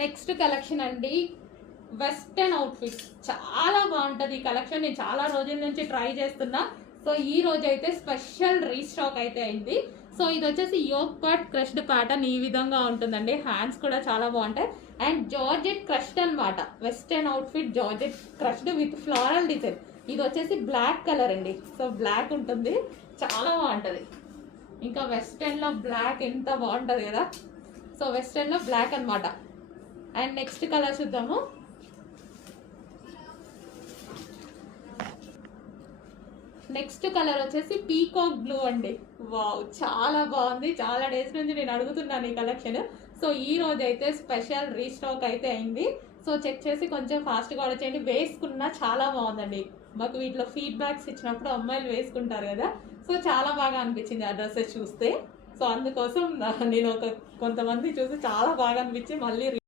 Next collection అండి, western outfits. చాలా బాగుంటుంది ఈ కలెక్షన్. నేను చాలా రోజుల నుంచి ట్రై చేస్తున్నా. సో ఈ రోజు అయితే స్పెషల్ రీస్టాక్ అయితే అయింది. సో ఇది వచ్చేసి యోక్ పాట్ క్రష్డ్ ప్యాటర్న్ ఈ విధంగా ఉంటుందండి. హ్యాండ్స్ కూడా చాలా బాగుంటాయి. అండ్ జార్జెట్ క్రష్డ్ అనమాట. Western outfit georgette crushed with floral design. ఇది వచ్చేసి బ్లాక్ కలర్ అండి. సో బ్లాక్ ఉంటుంది, చాలా బాగుంటుంది. ఇంకా వెస్టర్న్ లో బ్లాక్ ఎంత బాగుంటుంది కదా. సో వెస్టర్న్ లో బ్లాక్ అనమాట. అండ్ నెక్స్ట్ కలర్ చూద్దాము. నెక్స్ట్ కలర్ వచ్చేసి పీకాక్ బ్లూ అండి. వావ్, చాలా బాగుంది. చాలా డేస్ నుంచి నేను అడుగుతున్నాను ఈ కలెక్షన్. సో ఈ రోజు అయితే స్పెషల్ రీస్టాక్ అయితే అయింది. సో చెక్ చేసి కొంచెం ఫాస్ట్గా ఆర్డర్ చేయండి. వేసుకున్నా చాలా బాగుందండి. మాకు వీటిలో ఫీడ్బ్యాక్స్ ఇచ్చినప్పుడు అమ్మాయిలు వేసుకుంటారు కదా, సో చాలా బాగా అనిపించింది ఆ డ్రెస్సెస్ చూస్తే. సో అందుకోసం నేను కొంతమంది చూసి చాలా బాగా అనిపించి మళ్ళీ